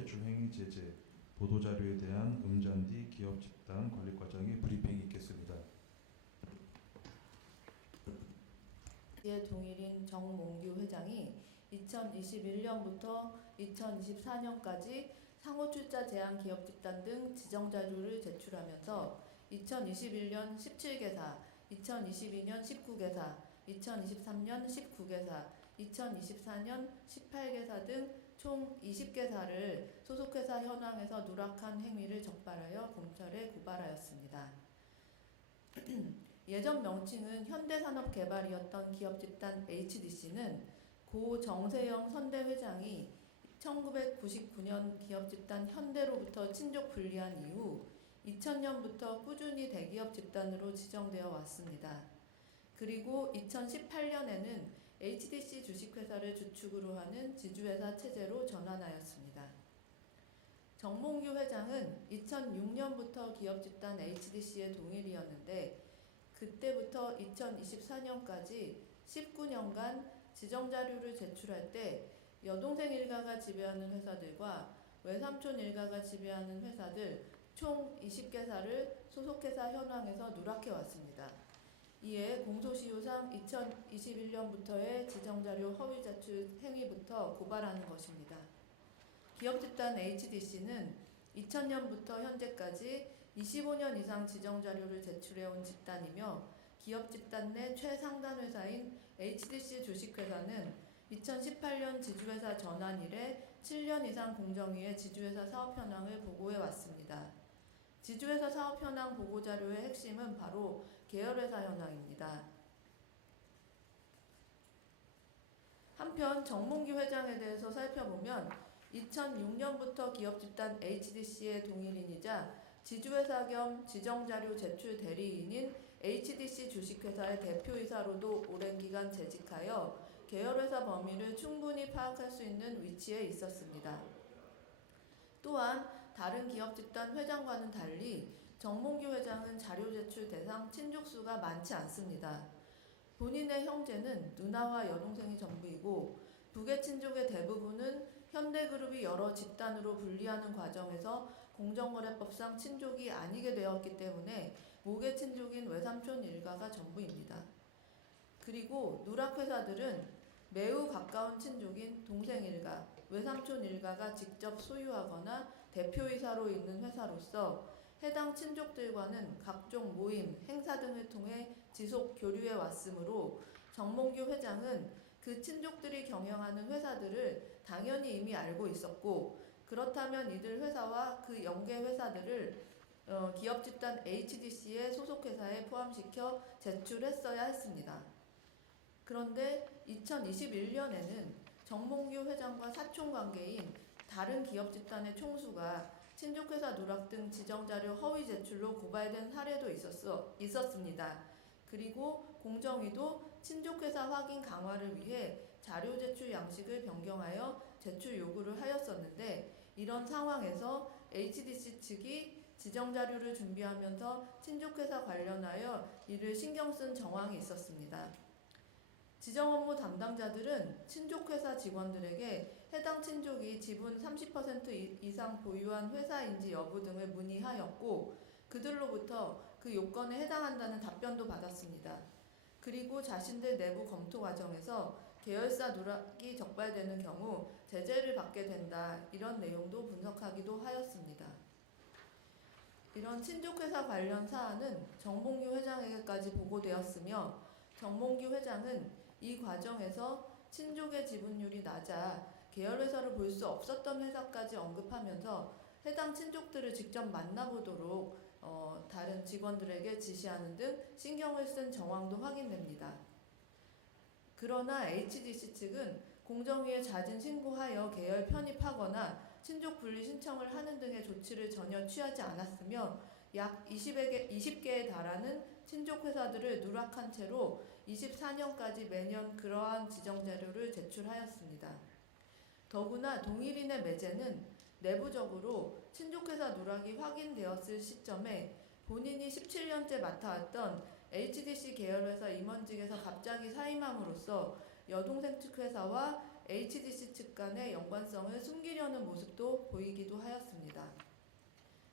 제출 행위 제재, 보도자료에 대한 음전 뒤 기업 집단 관리 과정의 브리핑이 있겠습니다. 의 동일인 정몽규 회장이 2021년부터 2024년까지 상호출자 제한 기업 집단 등 지정 자료를 제출하면서 2021년 17개사, 2022년 19개사, 2023년 19개사, 2024년 18개사 등 총 20개사를 소속회사 현황에서 누락한 행위를 적발하여 검찰에 고발하였습니다. 예전 명칭은 현대산업개발이었던 기업 집단 HDC는 고 정세영 선대 회장이 1999년 기업 집단 현대로부터 친족 분리한 이후 2000년부터 꾸준히 대기업 집단으로 지정되어 왔습니다. 그리고 2018년에는 HDC 주식회사를 주축으로 하는 지주회사 체제로 전환하였습니다. 정몽규 회장은 2006년부터 기업 집단 HDC의 동일이었는데 그때부터 2024년까지 19년간 지정자료를 제출할 때 여동생 일가가 지배하는 회사들과 외삼촌 일가가 지배하는 회사들 총 20개사를 소속회사 현황에서 누락해 왔습니다. 이에 공소시효상 2021년부터의 지정자료 허위 제출 행위부터 고발하는 것입니다. 기업 집단 HDC는 2000년부터 현재까지 25년 이상 지정자료를 제출해온 집단이며 기업 집단 내 최상단 회사인 HDC 주식회사는 2018년 지주회사 전환 이래 7년 이상 공정위에 지주회사 사업 현황을 보고해 왔습니다. 지주회사 사업 현황 보고자료의 핵심은 바로 계열회사 현황입니다. 한편 정몽규 회장에 대해서 살펴보면 2006년부터 기업 집단 HDC의 동일인이자 지주회사 겸 지정자료 제출 대리인인 HDC 주식회사의 대표이사로도 오랜 기간 재직하여 계열회사 범위를 충분히 파악할 수 있는 위치에 있었습니다. 또한 다른 기업 집단 회장과는 달리 정몽규 회장은 자료 제출 대상 친족수가 많지 않습니다. 본인의 형제는 누나와 여동생이 전부이고 부계 친족의 대부분은 현대그룹이 여러 집단으로 분리하는 과정에서 공정거래법상 친족이 아니게 되었기 때문에 모계 친족인 외삼촌 일가가 전부입니다. 그리고 누락회사들은 매우 가까운 친족인 동생 일가, 외삼촌 일가가 직접 소유하거나 대표이사로 있는 회사로서 해당 친족들과는 각종 모임, 행사 등을 통해 지속 교류해 왔으므로 정몽규 회장은 그 친족들이 경영하는 회사들을 당연히 이미 알고 있었고 그렇다면 이들 회사와 그 연계 회사들을 기업 집단 HDC의 소속회사에 포함시켜 제출했어야 했습니다. 그런데 2021년에는 정몽규 회장과 사촌관계인 다른 기업 집단의 총수가 친족회사 누락 등 지정자료 허위 제출로 고발된 사례도 있었습니다. 그리고 공정위도 친족회사 확인 강화를 위해 자료 제출 양식을 변경하여 제출 요구를 하였었는데 이런 상황에서 HDC 측이 지정자료를 준비하면서 친족회사 관련하여 이를 신경 쓴 정황이 있었습니다. 지정업무 담당자들은 친족회사 직원들에게 해당 친족이 지분 30% 이상 보유한 회사인지 여부 등을 문의하였고 그들로부터 그 요건에 해당한다는 답변도 받았습니다. 그리고 자신들 내부 검토 과정에서 계열사 누락이 적발되는 경우 제재를 받게 된다 이런 내용도 분석하기도 하였습니다. 이런 친족회사 관련 사안은 정몽규 회장에게까지 보고되었으며 정몽규 회장은 이 과정에서 친족의 지분율이 낮아 계열회사를 볼 수 없었던 회사까지 언급하면서 해당 친족들을 직접 만나보도록 다른 직원들에게 지시하는 등 신경을 쓴 정황도 확인됩니다. 그러나 HDC 측은 공정위에 자진 신고하여 계열 편입하거나 친족 분리 신청을 하는 등의 조치를 전혀 취하지 않았으며 약 20개에 달하는 친족 회사들을 누락한 채로 24년까지 매년 그러한 지정 자료를 제출하였습니다. 더구나 동일인의 매제는 내부적으로 친족회사 누락이 확인되었을 시점에 본인이 17년째 맡아왔던 HDC 계열회사 임원직에서 갑자기 사임함으로써 여동생 측 회사와 HDC 측 간의 연관성을 숨기려는 모습도 보였습니다. 보이기도 하였습니다.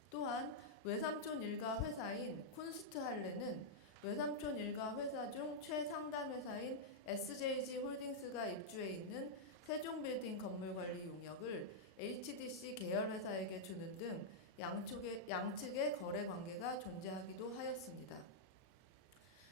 또한 외삼촌 일가 회사인 쿤스트할레는 외삼촌 일가 회사 중 최상단 회사인 SJG 홀딩스가 입주해 있는 세종빌딩 건물관리 용역을 HDC 계열 회사에게 주는 등 양측의 거래 관계가 존재하기도 하였습니다.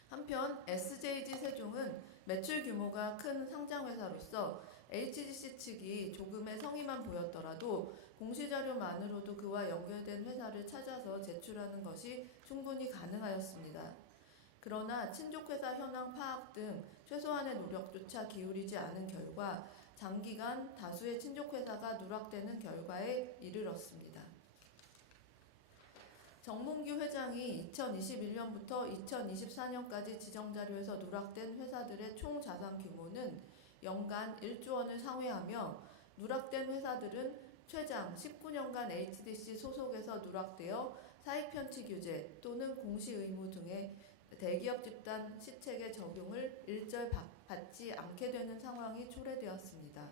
한편 SJG 세종은 매출 규모가 큰 상장 회사로서 HDC 측이 조금의 성의만 보였더라도 공시자료만으로도 그와 연결된 회사를 찾아서 제출하는 것이 충분히 가능하였습니다. 그러나 친족회사 현황 파악 등 최소한의 노력조차 기울이지 않은 결과 장기간 다수의 친족회사가 누락되는 결과에 이르렀습니다. 정몽규 회장이 2021년부터 2024년까지 지정자료에서 누락된 회사들의 총 자산 규모는 연간 1조 원을 상회하며 누락된 회사들은 최장 19년간 HDC 소속에서 누락되어 사익편취 규제 또는 공시의무 등의 대기업 집단 시책의 적용을 일절 받지 않게 되는 상황이 초래되었습니다.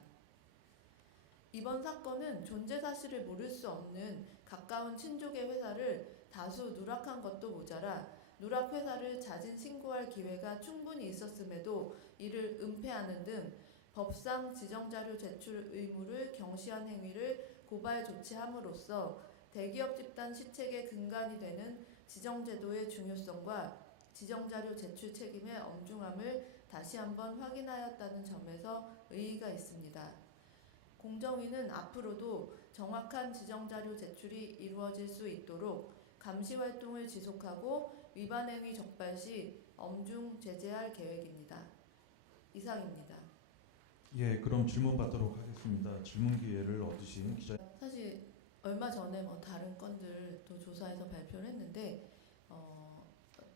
이번 사건은 존재 사실을 모를 수 없는 가까운 친족의 회사를 다수 누락한 것도 모자라 누락 회사를 자진 신고할 기회가 충분히 있었음에도 이를 은폐하는 등 법상 지정자료 제출 의무를 경시한 행위를 고발 조치함으로써 대기업 집단 시책의 근간이 되는 지정제도의 중요성과 지정자료 제출 책임의 엄중함을 다시 한번 확인하였다는 점에서 의의가 있습니다. 공정위는 앞으로도 정확한 지정자료 제출이 이루어질 수 있도록 감시활동을 지속하고 위반 행위 적발 시 엄중 제재할 계획입니다. 이상입니다. 예, 그럼 질문 받도록 하겠습니다. 질문 기회를 얻으신 기자. 사실 얼마 전에 뭐 다른 건들도 조사해서 발표를 했는데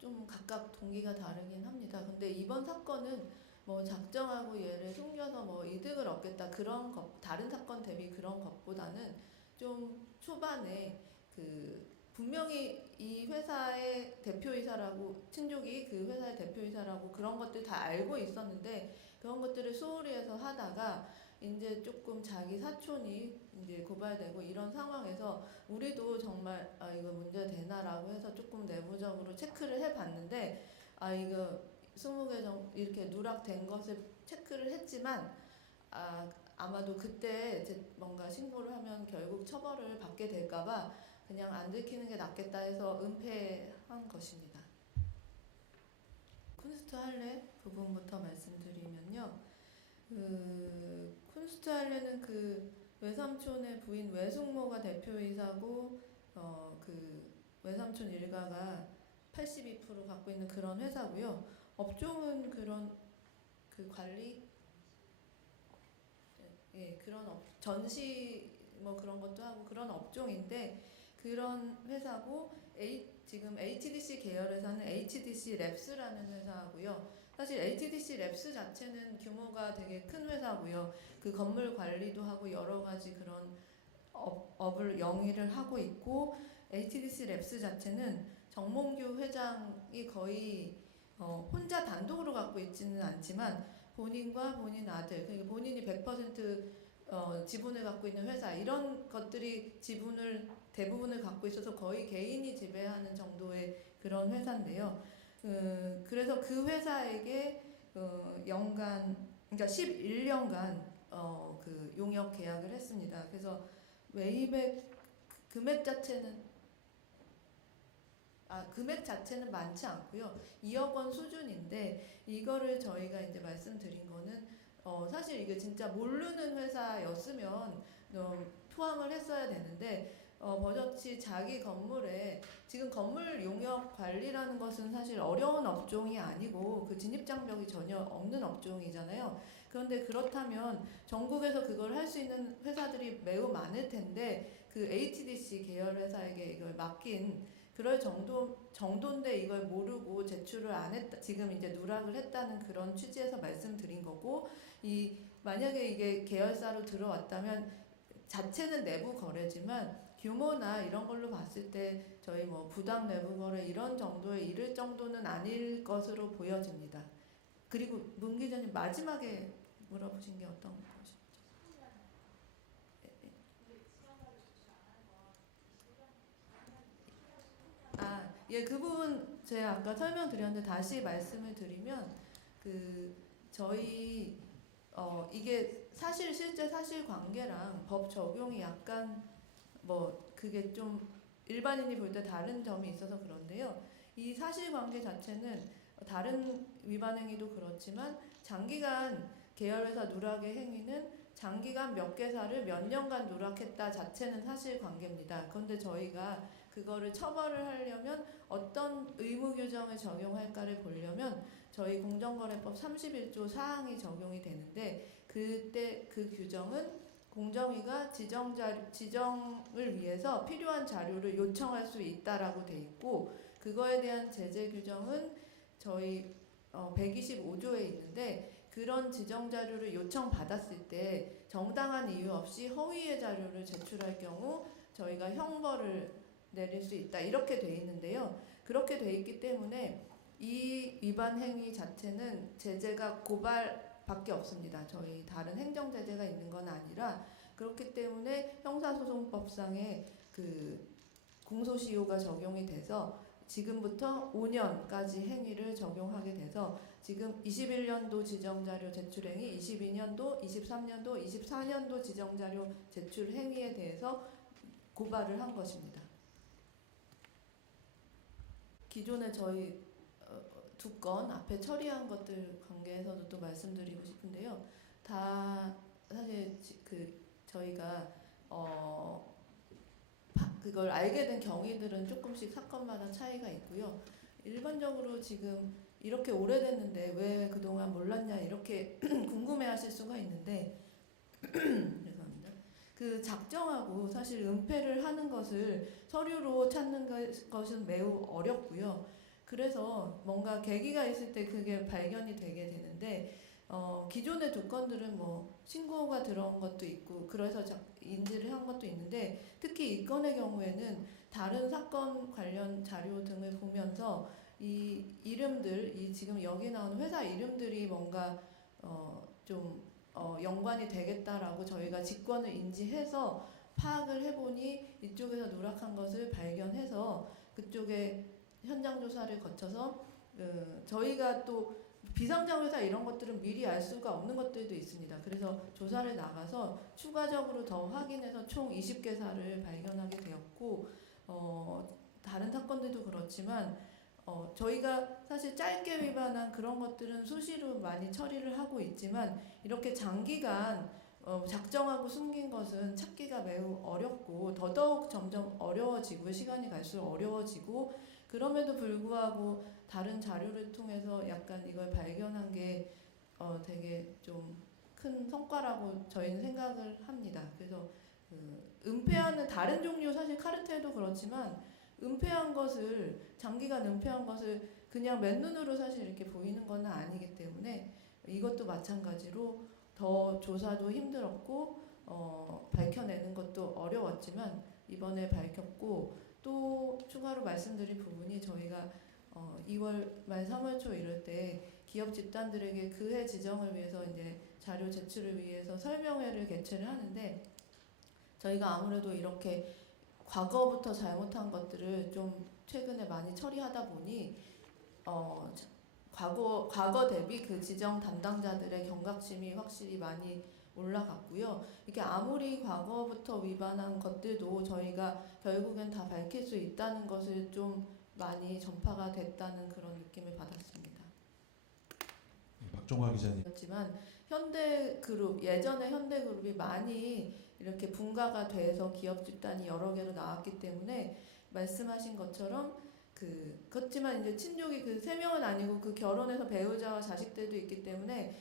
좀 각각 동기가 다르긴 합니다. 근데 이번 사건은 뭐 작정하고 얘를 숨겨서 뭐 이득을 얻겠다 그런 것, 다른 사건 대비 그런 것보다는 좀 초반에 분명히 이 회사의 대표이사라고 친족이 그 회사의 대표이사라고 그런 것들 다 알고 있었는데 그런 것들을 소홀히 해서 하다가 이제 조금 자기 사촌이 이제 고발되고 이런 상황에서 우리도 정말 이거 문제 되나라고 해서 조금 내부적으로 체크를 해봤는데 이거 20개 이렇게 누락된 것을 체크를 했지만 아마도 그때 뭔가 신고를 하면 결국 처벌을 받게 될까봐 그냥 안 들키는 게 낫겠다 해서 은폐한 것입니다. 쿤스트할레 부분부터 말씀드리면요. 쿤스트할레는 외삼촌의 부인 외숙모가 대표이사고 외삼촌 일가가 82% 갖고 있는 그런 회사고요. 업종은 그런 관리 그런 전시 뭐 그런 것도 하고 그런 업종인데 그런 회사고 지금 HDC 계열 회사는 HDC 랩스라는 회사고요. 사실 HDC 랩스 자체는 규모가 되게 큰 회사고요. 그 건물 관리도 하고 여러 가지 그런 업을 영위를 하고 있고 HDC 랩스 자체는 정몽규 회장이 거의 혼자 단독으로 갖고 있지는 않지만 본인과 본인 아들, 그러니까 본인이 100% 지분을 갖고 있는 회사 이런 것들이 지분을 대부분을 갖고 있어서 거의 개인이 지배하는 정도의 그런 회사인데요. 그래서 그 회사에게 연간 그러니까 11년간 용역 계약을 했습니다. 그래서 웨이백 금액 자체는 많지 않고요. 2억 원 수준인데 이거를 저희가 이제 말씀드린 거는 사실 이게 진짜 모르는 회사였으면 포함을 했어야 되는데 버젓이 자기 건물에 지금 건물 용역 관리라는 것은 사실 어려운 업종이 아니고 그 진입장벽이 전혀 없는 업종이잖아요. 그런데 그렇다면 전국에서 그걸 할 수 있는 회사들이 매우 많을 텐데 그 HDC 계열 회사에게 이걸 맡긴 그럴 정도인데 이걸 모르고 제출을 안 했다. 지금 이제 누락을 했다는 그런 취지에서 말씀드린 거고 만약에 이게 계열사로 들어왔다면 자체는 내부 거래지만 규모나 이런 걸로 봤을 때 저희 뭐 부당 내부 거래 이런 정도에 이를 정도는 아닐 것으로 보여집니다. 그리고 문 기자님 마지막에 물어보신 게 어떤 것이죠? 예, 그 부분 제가 아까 설명드렸는데 다시 말씀을 드리면 저희 이게 실제 사실관계랑 법 적용이 약간 그게 좀 일반인이 볼 때 다른 점이 있어서 그런데요. 이 사실관계 자체는 다른 위반 행위도 그렇지만 장기간 계열회사 누락의 행위는 장기간 몇 개사를 몇 년간 누락했다 자체는 사실관계입니다. 그런데 저희가 그거를 처벌을 하려면 어떤 의무 규정을 적용할까를 보려면 저희 공정거래법 31조 사항이 적용이 되는데 그때 그 규정은 공정위가 지정을 위해서 필요한 자료를 요청할 수 있다라고 돼 있고 그거에 대한 제재 규정은 저희 125조에 있는데 그런 지정 자료를 요청받았을 때 정당한 이유 없이 허위의 자료를 제출할 경우 저희가 형벌을 내릴 수 있다 이렇게 돼 있는데요. 그렇게 돼 있기 때문에 이 위반 행위 자체는 제재가 고발밖에 없습니다. 저희 다른 행정 제재가 있는 건 아니라 그렇기 때문에 형사소송법상의 그 공소시효가 적용이 돼서 지금부터 5년까지 행위를 적용하게 돼서 지금 21년도 지정자료 제출 행위, 22년도, 23년도, 24년도 지정자료 제출 행위에 대해서 고발을 한 것입니다. 기존에 저희 두 건 앞에 처리한 것들 관계에서도 또 말씀드리고 싶은데요. 다 사실 저희가 그걸 알게 된 경위들은 조금씩 사건마다 차이가 있고요. 일반적으로 지금 이렇게 오래됐는데 왜 그동안 몰랐냐 이렇게 궁금해하실 수가 있는데 죄송합니다. 그 작정하고 사실 은폐를 하는 것을 서류로 찾는 것은 매우 어렵고요. 그래서 뭔가 계기가 있을 때 그게 발견이 되게 되는데 기존의 두 건들은 신고가 들어온 것도 있고 그래서 인지를 한 것도 있는데 특히 이 건의 경우에는 다른 사건 관련 자료 등을 보면서 이 이름들, 지금 여기 나오는 회사 이름들이 뭔가 연관이 되겠다라고 저희가 직권을 인지해서 파악을 해보니 이쪽에서 누락한 것을 발견해서 그쪽에 현장 조사를 거쳐서 저희가 또 비상장 회사 이런 것들은 미리 알 수가 없는 것들도 있습니다. 그래서 조사를 나가서 추가적으로 더 확인해서 총 20개사를 발견하게 되었고 다른 사건들도 그렇지만 저희가 사실 짧게 위반한 그런 것들은 수시로 많이 처리를 하고 있지만 이렇게 장기간 작정하고 숨긴 것은 찾기가 매우 어렵고 더더욱 점점 어려워지고 시간이 갈수록 어려워지고 그럼에도 불구하고 다른 자료를 통해서 약간 이걸 발견한 게 되게 좀 큰 성과라고 저희는 생각을 합니다. 그래서 은폐하는 다른 종류 사실 카르텔도 그렇지만 은폐한 것을 장기간 은폐한 것을 그냥 맨눈으로 사실 이렇게 보이는 건 아니기 때문에 이것도 마찬가지로 더 조사도 힘들었고 밝혀내는 것도 어려웠지만 이번에 밝혔고 또 추가로 말씀드릴 부분이 저희가 2월 말 3월 초 이럴 때 기업 집단들에게 그해 지정을 위해서 이제 자료 제출을 위해서 설명회를 개최를 하는데 저희가 아무래도 이렇게 과거부터 잘못한 것들을 좀 최근에 많이 처리하다 보니 과거 대비 그 지정 담당자들의 경각심이 확실히 많이 올라갔고요. 이게 아무리 과거부터 위반한 것들도 저희가 결국엔 다 밝힐 수 있다는 것을 좀 많이 전파가 됐다는 그런 느낌을 받았습니다. 박종화 기자님. 그렇지만 현대그룹 예전에 현대그룹이 많이 이렇게 분가가 돼서 기업 집단이 여러 개로 나왔기 때문에 말씀하신 것처럼 그렇지만 이제 친족이 그 3명은 아니고 그 결혼해서 배우자와 자식들도 있기 때문에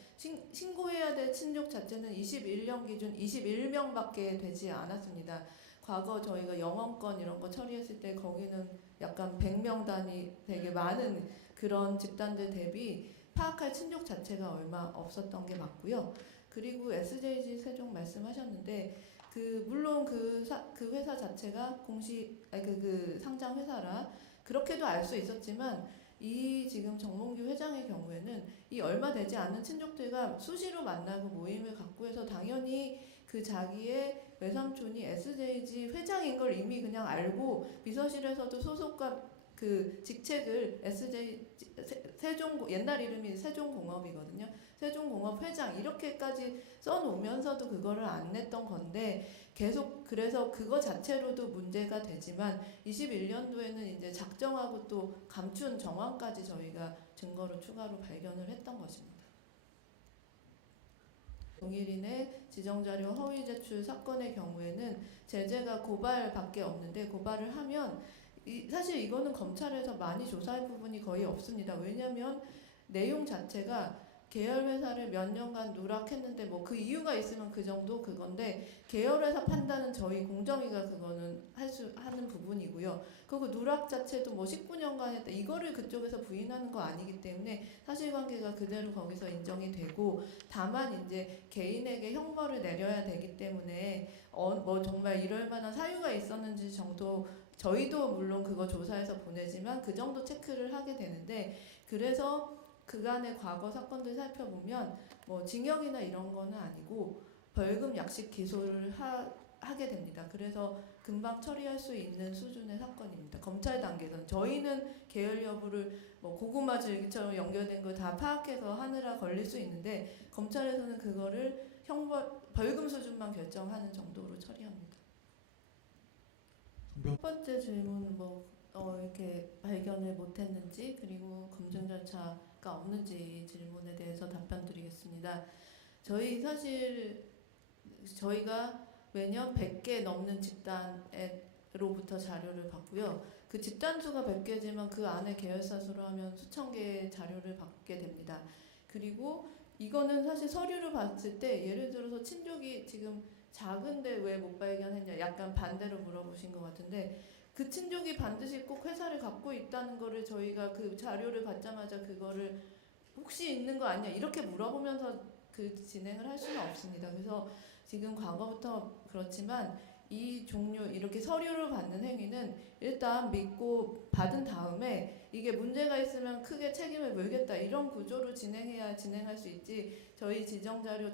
신고해야 될 친족 자체는 21년 기준 21명밖에 되지 않았습니다. 과거 저희가 영원권 이런 거 처리했을 때 거기는 약간 100명 단위 되게 많은 그런 집단들 대비 파악할 친족 자체가 얼마 없었던 게 맞고요. 그리고 SJG 세종 말씀하셨는데 물론 그 회사 자체가 그 상장 회사라 그렇게도 알 수 있었지만 이 지금 정몽규 회장의 경우에는 이 얼마 되지 않는 친족들과 수시로 만나고 모임을 갖고 해서 당연히 그 자기의 외삼촌이 SJG 회장인 걸 이미 그냥 알고 비서실에서도 소속과 그 직책을 세종 옛날 이름이 세종공업이거든요. 세종공업 회장 이렇게까지 써놓으면서도 그거를 안 냈던 건데 계속 그래서 그거 자체로도 문제가 되지만 21년도에는 이제 작정하고 또 감춘 정황까지 저희가 증거로 추가로 발견을 했던 것입니다. 동일인의 지정자료 허위 제출 사건의 경우에는 제재가 고발밖에 없는데 고발을 하면 사실 이거는 검찰에서 많이 조사할 부분이 거의 없습니다. 왜냐하면 내용 자체가 계열회사를 몇 년간 누락했는데 뭐 그 이유가 있으면 그 정도 그건데 계열회사 판단은 저희 공정위가 그거는 하는 부분이고요. 그리고 누락 자체도 뭐 19년간 했다 이거를 그쪽에서 부인하는 거 아니기 때문에 사실관계가 그대로 거기서 인정이 되고 다만 이제 개인에게 형벌을 내려야 되기 때문에 뭐 정말 이럴 만한 사유가 있었는지 정도 저희도 물론 그거 조사해서 보내지만 그 정도 체크를 하게 되는데 그래서 그간의 과거 사건들 살펴보면 뭐 징역이나 이런 거는 아니고 벌금 약식 기소를 하게 됩니다. 그래서 금방 처리할 수 있는 수준의 사건입니다. 검찰 단계에서는 저희는 계열 여부를 뭐 고구마 줄기처럼 연결된 걸 다 파악해서 하느라 걸릴 수 있는데 검찰에서는 그거를 벌금 수준만 결정하는 정도로 처리합니다. 첫 번째 질문 이렇게 발견을 못했는지 그리고 검증 절차가 없는지 질문에 대해서 답변드리겠습니다. 저희가 매년 100개 넘는 집단으로부터 자료를 받고요. 그 집단 수가 100개지만 그 안에 계열사 수로 하면 수천 개의 자료를 받게 됩니다. 그리고 이거는 사실 서류를 봤을 때 예를 들어서 친족이 지금 작은데 왜 못 발견했냐 약간 반대로 물어보신 것 같은데 그 친족이 반드시 꼭 회사를 갖고 있다는 거를 저희가 그 자료를 받자마자 그거를 혹시 있는 거 아니야 이렇게 물어보면서 그 진행을 할 수는 없습니다. 그래서 지금 과거부터 그렇지만 이 종류 이렇게 서류를 받는 행위는 일단 믿고 받은 다음에 이게 문제가 있으면 크게 책임을 물겠다 이런 구조로 진행할 수 있지 저희 지정자료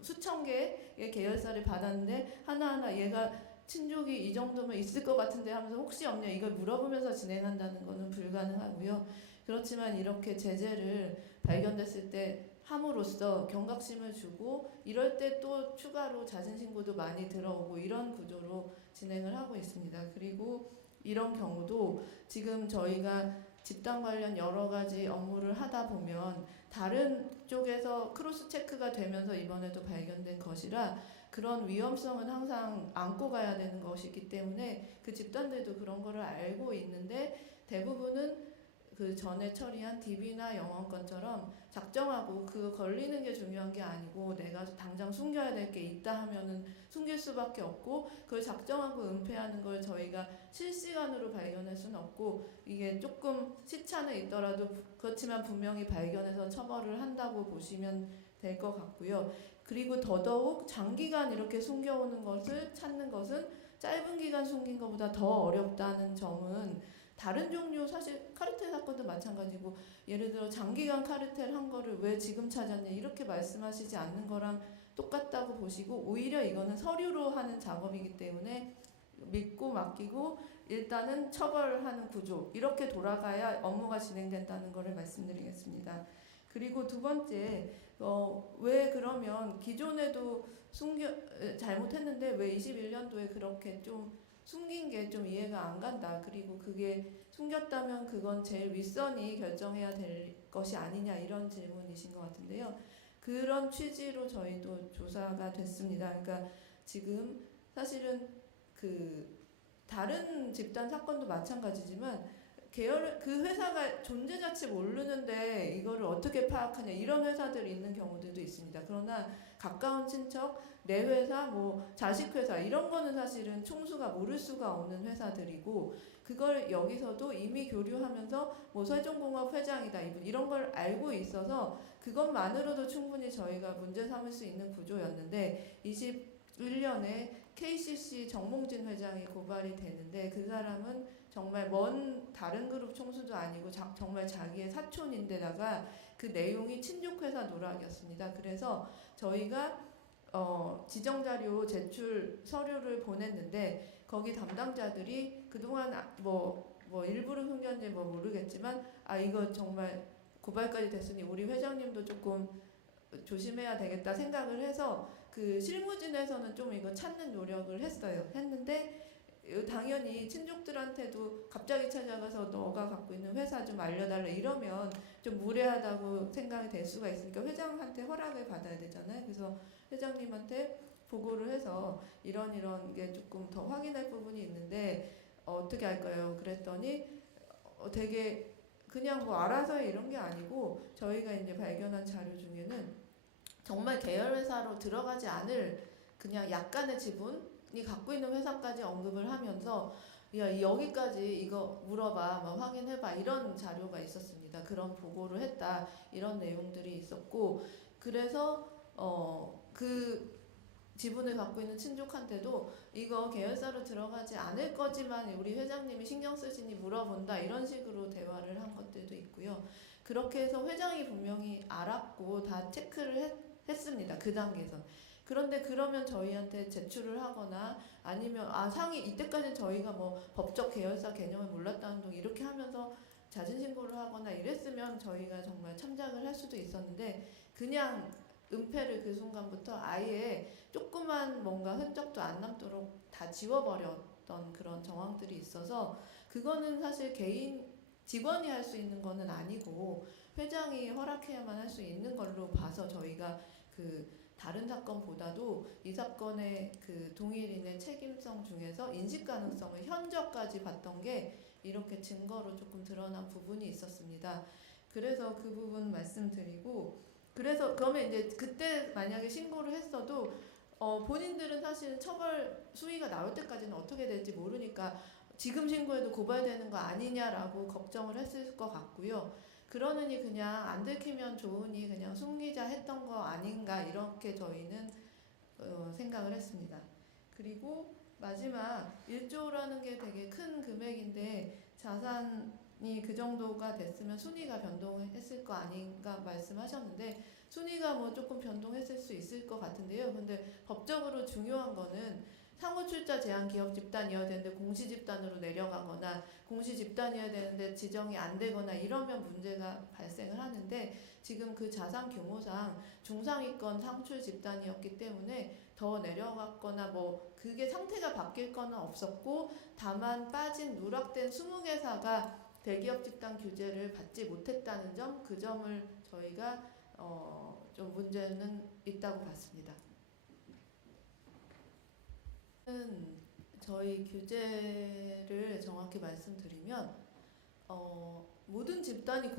수천 개의 계열사를 받았는데 하나하나 얘가 친족이 이 정도면 있을 것 같은데 하면서 혹시 없냐 이걸 물어보면서 진행한다는 것은 불가능하고요. 그렇지만 이렇게 제재를 발견됐을 때 함으로써 경각심을 주고 이럴 때 또 추가로 자진신고도 많이 들어오고 이런 구조로 진행을 하고 있습니다. 그리고 이런 경우도 지금 저희가 집단 관련 여러 가지 업무를 하다 보면 다른 쪽에서 크로스 체크가 되면서 이번에도 발견된 것이라 그런 위험성은 항상 안고 가야 되는 것이기 때문에 그 집단들도 그런 거를 알고 있는데 대부분은 그 전에 처리한 DB나 영원권처럼 작정하고 그거 걸리는 게 중요한 게 아니고 내가 당장 숨겨야 될 게 있다 하면은 숨길 수밖에 없고 그걸 작정하고 은폐하는 걸 저희가 실시간으로 발견할 수는 없고 이게 조금 시차는 있더라도 그렇지만 분명히 발견해서 처벌을 한다고 보시면 될 것 같고요. 그리고 더더욱 장기간 이렇게 숨겨오는 것을 찾는 것은 짧은 기간 숨긴 것보다 더 어렵다는 점은 다른 종류 사실 카르텔 사건도 마찬가지고 예를 들어 장기간 카르텔 한 거를 왜 지금 찾았냐 이렇게 말씀하시지 않는 거랑 똑같다고 보시고 오히려 이거는 서류로 하는 작업이기 때문에 믿고 맡기고 일단은 처벌하는 구조 이렇게 돌아가야 업무가 진행된다는 것을 말씀드리겠습니다. 그리고 두 번째 왜 그러면 기존에도 잘못했는데 왜 21년도에 그렇게 좀 숨긴 게 좀 이해가 안 간다. 그리고 그게 숨겼다면 그건 제일 윗선이 결정해야 될 것이 아니냐 이런 질문이신 것 같은데요. 그런 취지로 저희도 조사가 됐습니다. 그러니까 지금 사실은 그 다른 집단 사건도 마찬가지지만 그 회사가 존재 자체 모르는데 이거를 어떻게 파악하냐 이런 회사들이 있는 경우들도 있습니다. 그러나 가까운 친척, 내 회사, 뭐 자식 회사 이런 거는 사실은 총수가 모를 수가 없는 회사들이고 그걸 여기서도 이미 교류하면서 뭐 세종공업 회장이다 이런 걸 알고 있어서 그것만으로도 충분히 저희가 문제 삼을 수 있는 구조였는데 21년에 KCC 정몽진 회장이 고발이 되는데 그 사람은 정말 먼 다른 그룹 총수도 아니고 정말 자기의 사촌인데다가 그 내용이 친족회사 누락이었습니다. 그래서 저희가 지정자료 제출 서류를 보냈는데 거기 담당자들이 그동안 뭐 뭐 일부러 숨겼는지 뭐 모르겠지만 이거 정말 고발까지 됐으니 우리 회장님도 조금 조심해야 되겠다 생각을 해서 그 실무진에서는 좀 이거 찾는 노력을 했는데 당연히 친족들한테도 갑자기 찾아가서 너가 갖고 있는 회사 좀 알려달라 이러면 좀 무례하다고 생각이 될 수가 있으니까 회장한테 허락을 받아야 되잖아요. 그래서 회장님한테 보고를 해서 이런 게 조금 더 확인할 부분이 있는데 어떻게 할까요? 그랬더니 되게 그냥 뭐 알아서 이런 게 아니고 저희가 이제 발견한 자료 중에는 정말 계열회사로 들어가지 않을 그냥 약간의 지분이 갖고 있는 회사까지 언급을 하면서 야 여기까지 이거 물어봐, 뭐 확인해봐 이런 자료가 있었습니다. 그런 보고를 했다 이런 내용들이 있었고 그래서 그 지분을 갖고 있는 친족한테도 이거 계열사로 들어가지 않을 거지만 우리 회장님이 신경 쓰시니 물어본다 이런 식으로 대화를 한 것들도 있고요. 그렇게 해서 회장이 분명히 알았고 다 체크를 했습니다. 그 단계에서. 그런데 그러면 저희한테 제출을 하거나 아니면 상위 이때까지 저희가 뭐 법적 계열사 개념을 몰랐다는 둥 이렇게 하면서 자진 신고를 하거나 이랬으면 저희가 정말 참작을 할 수도 있었는데 그냥 은폐를 그 순간부터 아예 조그만 뭔가 흔적도 안 남도록 다 지워버렸던 그런 정황들이 있어서 그거는 사실 개인 직원이 할 수 있는 거는 아니고 회장이 허락해야만 할 수 있는 걸로 봐서 저희가 그 다른 사건보다도 이 사건의 그 동일인의 책임성 중에서 인식 가능성을 현저까지 봤던 게 이렇게 증거로 조금 드러난 부분이 있었습니다. 그래서 그 부분 말씀드리고 그래서 그러면 이제 그때 만약에 신고를 했어도 본인들은 사실 처벌 수위가 나올 때까지는 어떻게 될지 모르니까 지금 신고해도 고발되는 거 아니냐라고 걱정을 했을 것 같고요. 그러느니 그냥 안 들키면 좋으니 그냥 숨기자 했던 거 아닌가 이렇게 저희는 생각을 했습니다. 그리고 마지막 1조라는 게 되게 큰 금액인데 자산이 그 정도가 됐으면 순위가 변동했을 거 아닌가 말씀하셨는데 순위가 뭐 조금 변동했을 수 있을 것 같은데요. 근데 법적으로 중요한 거는 상호 출자 제한 기업 집단이어야 되는데 공시 집단으로 내려가거나 공시 집단이어야 되는데 지정이 안 되거나 이러면 문제가 발생을 하는데 지금 그 자산 규모상 중상위권 상출 집단이었기 때문에 더 내려갔거나 뭐 그게 상태가 바뀔 거는 없었고 다만 빠진 누락된 20개사가 대기업 집단 규제를 받지 못했다는 점, 그 점을 저희가 좀 문제는 있다고 봤습니다. 저희 규제를 정확히 말씀드리면 모든 집단이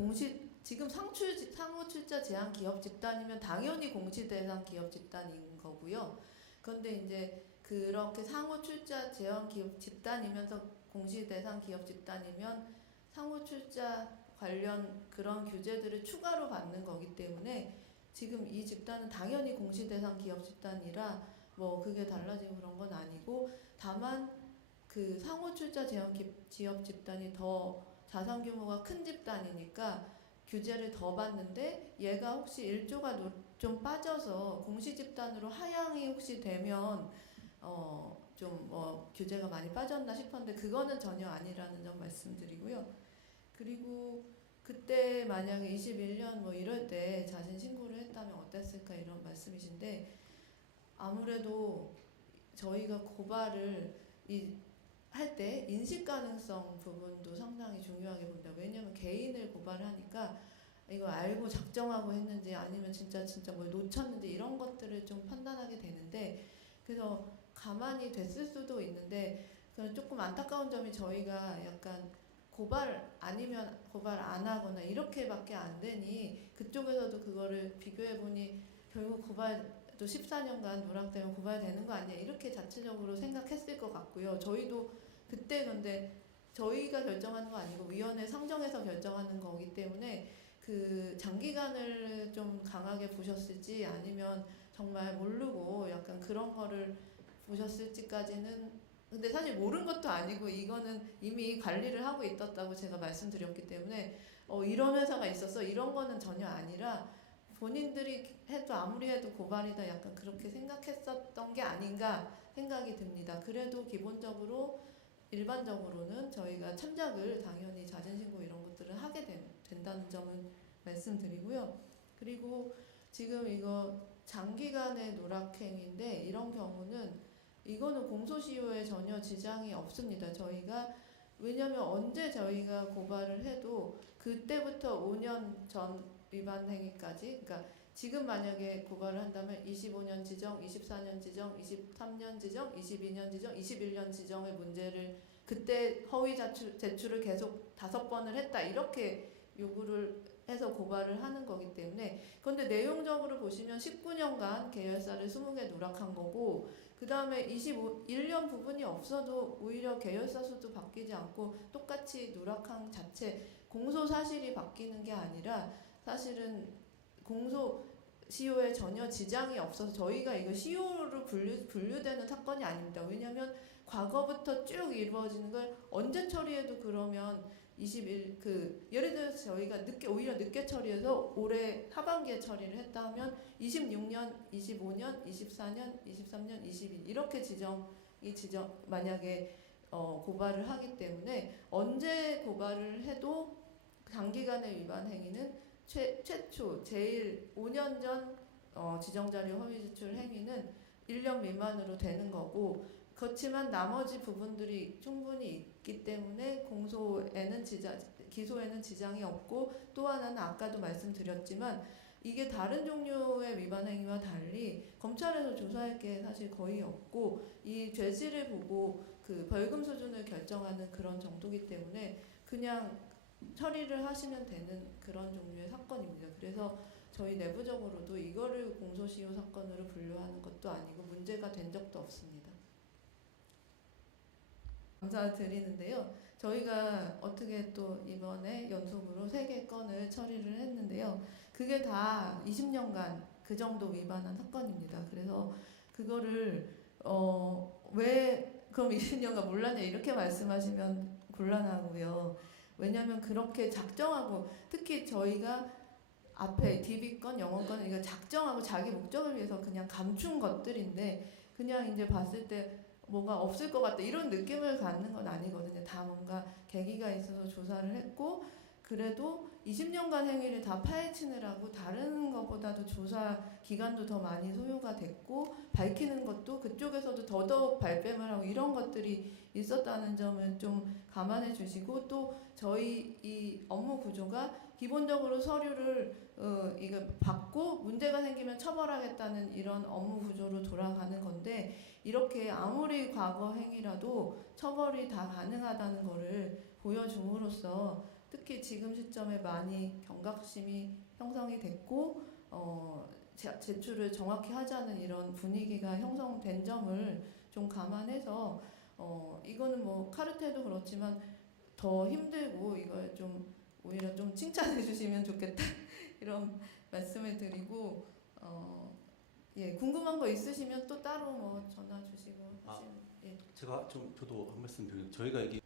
지금 상호 출자 제한 기업 집단이면 당연히 공시 대상 기업 집단인 거고요. 그런데 이제 그렇게 상호 출자 제한 기업 집단이면서 공시 대상 기업 집단이면 상호 출자 관련 그런 규제들을 추가로 받는 거기 때문에 지금 이 집단은 당연히 공시 대상 기업 집단이라 뭐 그게 달라지고 그런 건 아니고 다만 그 상호 출자 제한 기업 집단이 더 자산 규모가 큰 집단이니까 규제를 더 받는데 얘가 혹시 1조가 좀 빠져서 공시 집단으로 하향이 혹시 되면 좀 뭐 규제가 많이 빠졌나 싶었는데 그거는 전혀 아니라는 점 말씀드리고요. 그리고 그때 만약에 21년 뭐 이럴 때 자신 신고를 했다면 어땠을까 이런 말씀이신데 아무래도 저희가 고발을 할 때 인식 가능성 부분도 상당히 중요하게 본다. 왜냐면 개인을 고발하니까 이거 알고 작정하고 했는지 아니면 진짜 뭘 놓쳤는지 이런 것들을 좀 판단하게 되는데 그래서 가만히 됐을 수도 있는데 조금 안타까운 점이 저희가 약간 고발 아니면 고발 안 하거나 이렇게밖에 안 되니 그쪽에서도 그거를 비교해 보니 결국 고발도 14년간 누락되면 고발되는 거 아니야 이렇게 자체적으로 생각했을 것 같고요. 저희도 그때 근데 저희가 결정하는 거 아니고 위원회 상정해서 결정하는 거기 때문에 그 장기간을 좀 강하게 보셨을지 아니면 정말 모르고 약간 그런 거를 보셨을지까지는 근데 사실 모른 것도 아니고 이거는 이미 관리를 하고 있었다고 제가 말씀드렸기 때문에 이런 회사가 있어서 이런 거는 전혀 아니라 본인들이 해도 아무리 해도 고발이다 약간 그렇게 생각했었던 게 아닌가 생각이 듭니다. 그래도 기본적으로 일반적으로는 저희가 참작을 당연히 자진신고 이런 것들을 하게 된다는 점은 말씀드리고요. 그리고 지금 이거 장기간의 누락행위인데 이런 경우는 이거는 공소시효에 전혀 지장이 없습니다. 저희가 왜냐하면 언제 저희가 고발을 해도 그때부터 5년 전 위반 행위까지, 그러니까 지금 만약에 고발을 한다면 25년 지정, 24년 지정, 23년 지정, 22년 지정, 21년 지정의 문제를 그때 허위 제출을 계속 5번을 했다 이렇게 요구를 해서 고발을 하는 거기 때문에, 그런데 내용적으로 보시면 19년간 계열사를 20개 누락한 거고, 그 다음에 21년 부분이 없어도 오히려 계열사 수도 바뀌지 않고 똑같이 누락한 자체 공소 사실이 바뀌는 게 아니라 사실은 공소 시효에 전혀 지장이 없어서 저희가 이거 시효로 분류되는 사건이 아닙니다. 왜냐하면 과거부터 쭉 이루어지는 걸 언제 처리해도 그러면 예를 들어서 저희가 오히려 늦게 처리해서 올해 하반기에 처리를 했다 하면 26년, 25년, 24년, 23년, 22 이렇게 만약에 고발을 하기 때문에 언제 고발을 해도 단기간의 위반 행위는 최초 제일 5년 전 지정자료 허위 제출 행위는 1년 미만으로 되는 거고, 그렇지만 나머지 부분들이 충분히 있기 때문에 기소에는 지장이 없고, 또 하나는 아까도 말씀드렸지만 이게 다른 종류의 위반 행위와 달리 검찰에서 조사할 게 사실 거의 없고 이 죄질을 보고 그 벌금 수준을 결정하는 그런 정도이기 때문에 그냥 처리를 하시면 되는 그런 종류의 사건입니다. 그래서 저희 내부적으로도 이거를 공소시효 사건으로 분류하는 것도 아니고 문제가 된 적도 없습니다. 감사드리는데요. 저희가 어떻게 또 이번에 연속으로 3개 건을 처리를 했는데요. 그게 다 20년간 그 정도 위반한 사건입니다. 그래서 그거를 왜 그럼 20년간 몰랐냐 이렇게 말씀하시면 곤란하고요. 왜냐하면 그렇게 작정하고, 특히 저희가 앞에 DB건, 영어건 이거 작정하고 자기 목적을 위해서 그냥 감춘 것들인데 그냥 이제 봤을 때 뭐가 없을 것 같다 이런 느낌을 갖는 건 아니거든요. 다 뭔가 계기가 있어서 조사를 했고, 그래도 20년간 행위를 다 파헤치느라고 다른 것보다도 조사 기간도 더 많이 소요가 됐고 밝히는 것도 그쪽에서도 더더욱 발뺌을 하고 이런 것들이 있었다는 점을 좀 감안해 주시고, 또 저희 이 업무 구조가 기본적으로 서류를 이거 받고 문제가 생기면 처벌하겠다는 이런 업무 구조로 돌아가는 건데, 이렇게 아무리 과거 행위라도 처벌이 다 가능하다는 거를 보여줌으로써 특히 지금 시점에 많이 경각심이 형성이 됐고 제출을 정확히 하자는 이런 분위기가 형성된 점을 좀 감안해서 이거는 뭐 카르텔도 그렇지만 더 힘들고 이걸 좀 오히려 좀 칭찬해 주시면 좋겠다 이런 말씀을 드리고 예, 궁금한 거 있으시면 또 따로 뭐 전화 주시고 하시면 예. 제가 좀 저도 한 말씀 드리면 저희가 이게